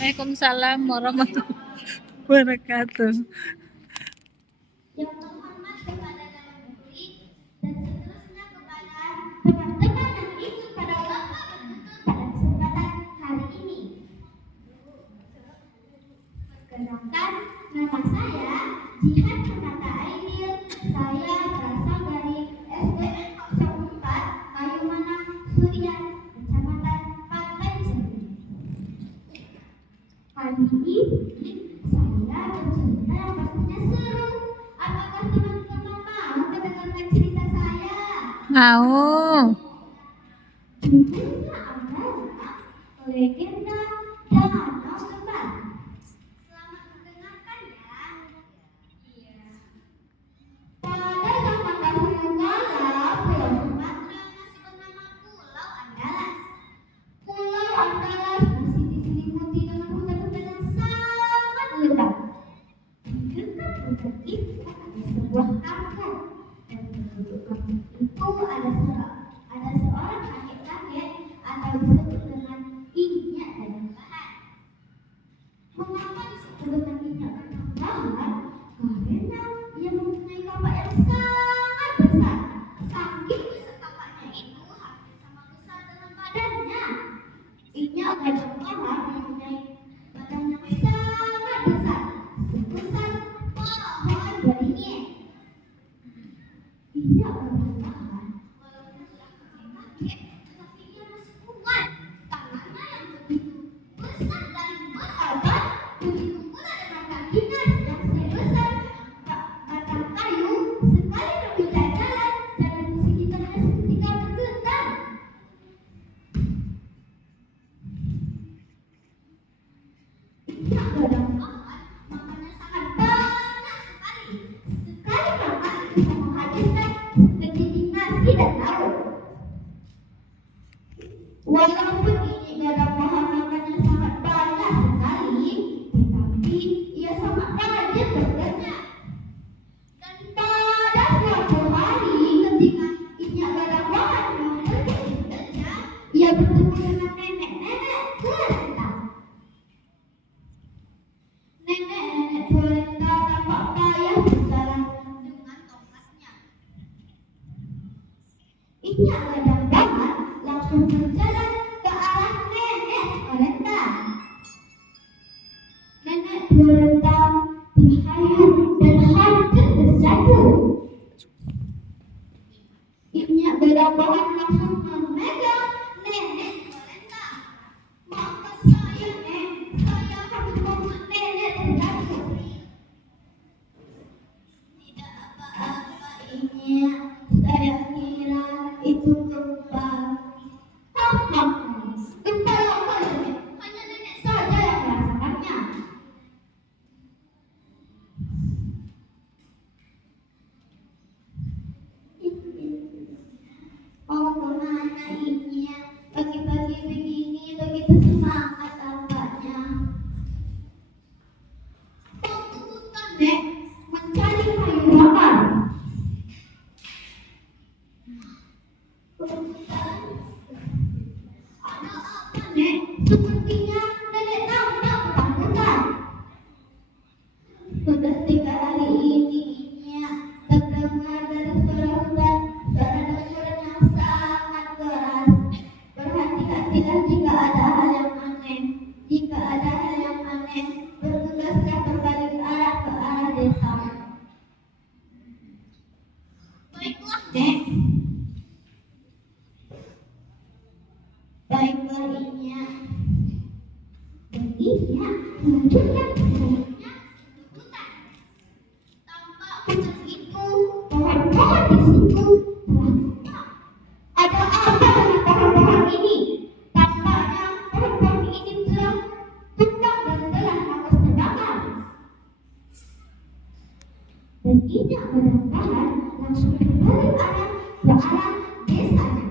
Waalaikumsalam warahmatullahi wabarakatuh. Yang terhormat kepada Dewan Juri dan seterusnya kepada teman-teman yang ikut pada lomba bertutur pada kesempatan hari ini. Perkenalkan, nama saya Jihan Purnata Aidil. Saya berasal dari SDN 04 Kayumanang Surian, Kecamatan Pantai Cermin. Kali ini saya bercerita yang pastinya seru. Apakah teman-teman mau mendengarkan cerita saya? Mau. Judulnya adalah Legenda Danau Kembar. Selamat mendengarkan ya. Pada zaman dahulu kala, Pulau Sumatera masih bernama Pulau Andalas. Pulau Andalas masih diselimuti dengan hutan-hutan yang sangat lebat. Di dekat hutan itu ada sebuah kampung, dan penduduk kampung itu ada seorang kakek-kakek atau disebut dengan Inyak dan Bahan. Mengapa disebut dengan Inyak dan Bahan? Karena ia mempunyai kapak yang sangat besar. Saking besar kapaknya itu hampir sama besar dengan badannya. Inyak dan Bahan mempunyai badan yang sangat besar, sebesar pohon beringin. Inyak dan Bahan walaupun sudah kakek, tetapi ia masih kuat. Tangannya yang begitu besar dan berotot, begitu pula dengan kakinya yang sebesar batang kayu. Sekali berbicara jalan di sekitarnya seketika bergetar. Inyak dan Bahan makannya sangat banyak sekali. Sekali makan bisa menghabiskan seperti nasi dan lauk. Walaupun Inyak dan Bahan makannya sangat banyak sekali, tetapi ia sangat rajin bekerja. Dan pada suatu hari ketika Inyak dan Bahan mau pergi bekerja, ia bertemu dengan nenek-nenek Tualenta. Nenek-nenek Tualenta tampak payah berjalan dengan tongkatnya. Inyak dan Bahan langsung berjalan ke arah nenek Tualenta. Nenek Tualenta terhayal dan hampir terjatuh. Inyak dan Bahan langsung memegang nenek Tualenta. Maafkan saya, Nek. Saya harus membuat nenek terjatuh. Tidak apa-apa, Inyak. Saya kira itu gempa. Gempa apa, Nek? Hanya nenek saja yang merasakannya. Oh, kemana Inyak? Pagi-pagi begini begitu semangat tampaknya. Mau ke hutan, Nek, mencari kayu bakar. Hutan? Ada apa, Nek? Sepertinya nenek tampak ketakutan. Sudah 3 hari ini Inyak terdengar dari suara hutan suara dentuman yang sangat keras. Berhati-hatilah jika ada hal yang aneh. Jika ada hal yang aneh, bertugaslah berbalik arah ke arah desa. Baiklah, Nek. Baiklah, Inyak. Dan Inyak melanjutkan perjalanannya ke hutan. Tampak hutan itu, pohon-pohon di situ telah tumbang. Ada apa dengan pohon-pohon ini? Tampaknya pohon-pohon ini telah tumbang dan telah hangus terbakar. Dan Inyak dan Bahan langsung berbalik arah ke arah desanya.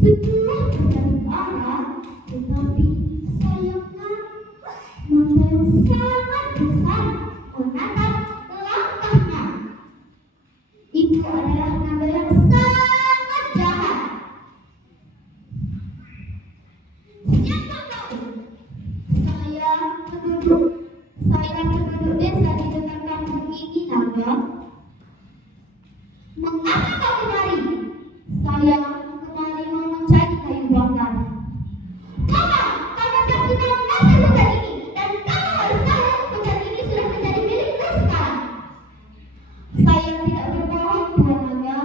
Setelah berbalik arah, tetapi sayangnya mata yang sangat besar menatap naga, mengapa kau kemari? Saya kemari mau mencari kayu bakar. Kamu pasti menguasai hutan ini, dan kamu harus tahu hutan ini sudah menjadi milikku sekarang. Saya tidak berbohong, Tuan Naga.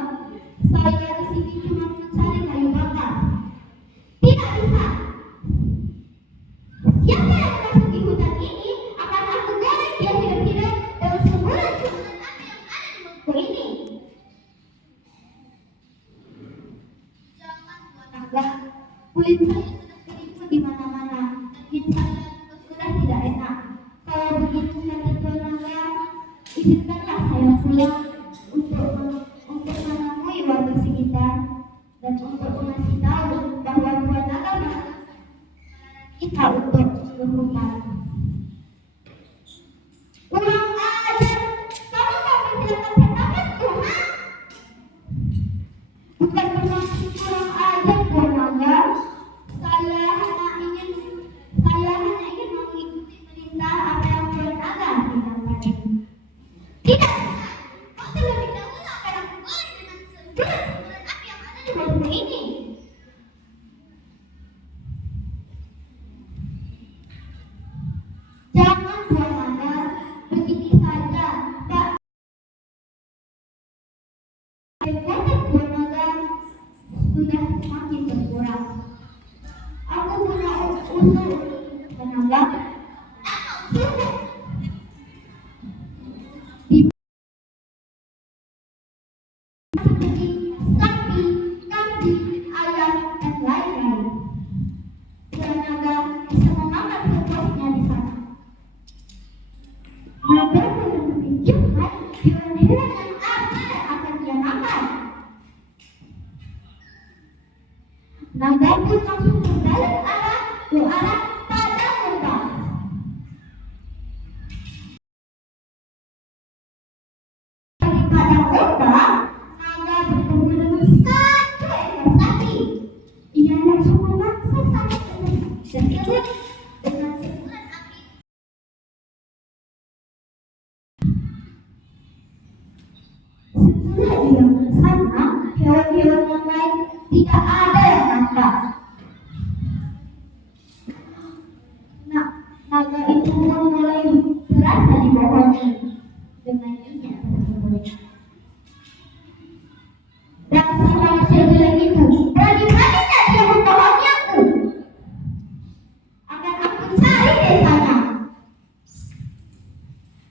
Saya di sini cuma mencari kayu bakar. Tidak bisa. Siapa yang memasuki hutan ini akan aku goreng dia hidup-hidup dengan semburan-semburan api yang ada di mulutku ini. Jangan, Tuan Naga. Kulit saya sudah keriput di mana-mana. Kulit saya juga sudah tidak enak. Kalau begitu kata Tuan Naga, izinkanlah saya pulang untuk menemui warga sekitar dan untuk mengasih tahu bahwa Tuan Naga kita untuk berhutan. Kurang ajar, kamu mau menghilangkan setabatku, ha? Bukan bermaksud kurang ajar, Tuan Naga. Saya hanya ingin mengikuti perintah apa yang Tuan Naga perintahkan. Tidak bisa. Kau terlebih dahulu akan aku goreng dengan semburan-semburan api yang ada di mulutmu ini. Jangan, Tuan Naga. Begini saja, Pak. Kekuatan Tuan Naga sudah semakin berkurang. Aku punya usul, Tuan Naga. Seperti sapi, kambing, ayam, dan lain-lain. Tuan Naga bisa memakan sepuasnya di sana. Naga belum menunjukkan hewan-hewan yang apa yang akan dia makan. Naga pun langsung berbalik ke arah padang lembah. Di padang lembah, naga bertemu dengan satu ekor sapi. Ia langsung memaksa sapi tersebut dengan semburan api. Setelah dia ke sana, hewan-hewan yang lain tidak ada yang nampak. Naga itu mulai terasa dibohongi dengan minyak tersebut. Dasar manusia jelek itu, berani-beraninya dia membohongi aku. Akan aku cari desanya.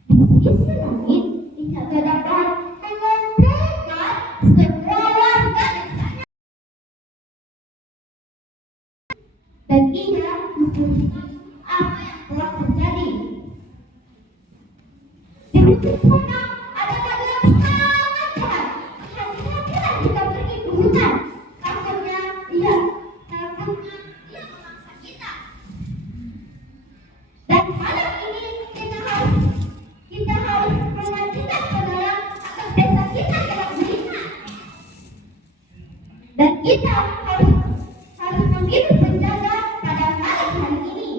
Di sisi lain, minyak dadakan mengumpulkan semua warga desanya. Dan ia mengetahui apa yang telah terjadi. Di ujung sana ada naga yang sangat jahat. Hati-hatilah kita pergi ke hutan. Takutnya dia memangsa kita. Dan malam ini kita harus memastikan saudara agar desa kita tidak beriman. Dan kita harus memilih penjaga pada malam hari ini.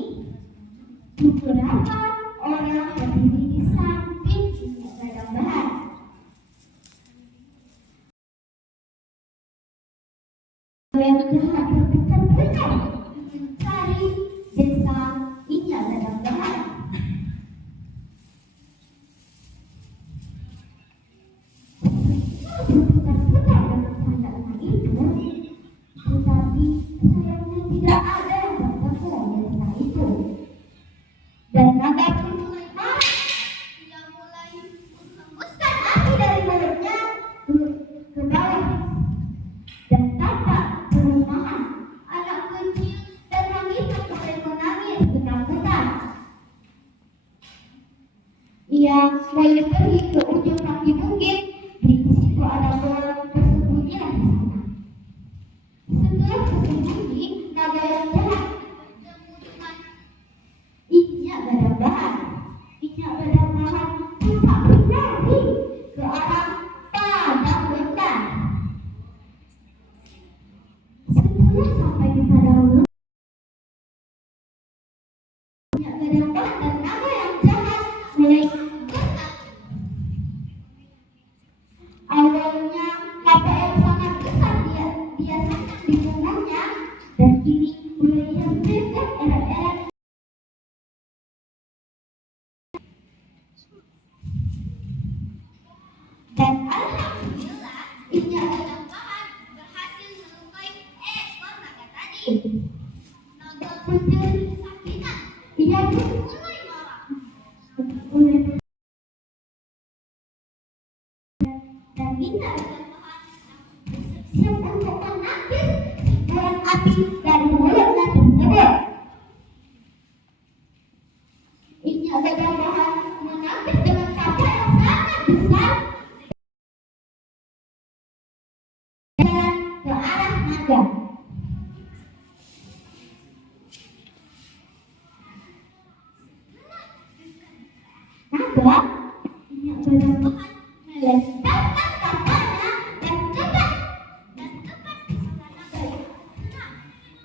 Beberapa orang berdiri di samping minyak bahan. Yang jahat berputar-putar mencari desa minyak bahan. Berputar-putar dengan sandalnya itu, tetapi sayangnya tidak ada yang bertemu desa itu. Dan naga pun mulai marah. Dia mulai menghembuskan api dari mulutnya ke bawah. Dan tampak perumahan, anak kecil dan wanita mulai menangis ketakutan. Ia mulai pergi ke ujung kaki bukit. Di situ ada goa bersembunyi di sana. Setelah bersembunyi, naga yang jahat bertemu dengan minyak bahan. Minyak bahan tampak berlari ke arah padang lembah. Setelah sampai di padang lembah, minyak bahan dan naga yang jahat mulai berenang. Dan alhamdulillah, Inja Gajah Bahan berhasil melukai ekor naga tadi. Naga pun jadi kesakitan. Ia pun mulai marah. Dan Inja Gajah Bahan bersiap untuk menangkis semburan api dari mulutnya tersebut. Inja Gajah Bahan menangkis dengan kapal yang sangat besar jalan ke arah naga. Naga, Inja Gajah Bahan melemparkan kapalnya dan tepat kepada naga itu.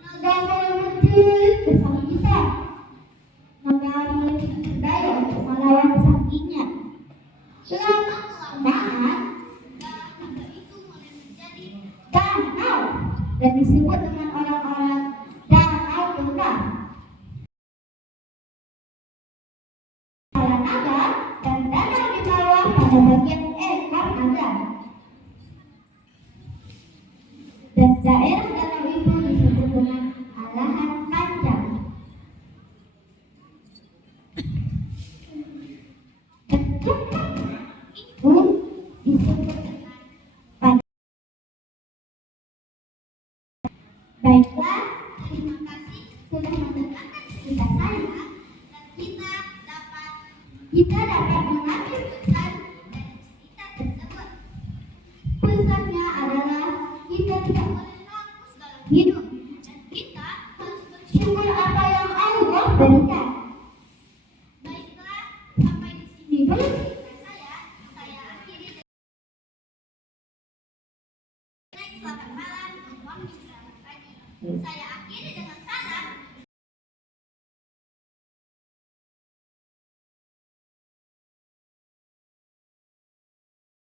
Naga mulai menjerit kesakitan. Naga mulai tidak berdaya untuk melawan sakinya. Lama-kelamaan, darah naga itu mulai menjadi danau dan disebut dengan orang-orang danau kembar. Kepala naga dan danau di bawah pada bagian ekor naga. Dan daerah danau itu disebut dengan Alahan Panjang. Dan tempat itu disebut dengan Panjang. Baiklah, terima kasih sudah mendengarkan cerita saya dan kita dapat mengambil pesan dari cerita tersebut. Pesannya adalah kita tidak boleh rakus dalam hidup dan kita harus bersyukur apa yang Allah berikan. Baiklah, sampai di sini dulu cerita saya. Saya akhiri dengan selamat malam dan selamat pagi. Saya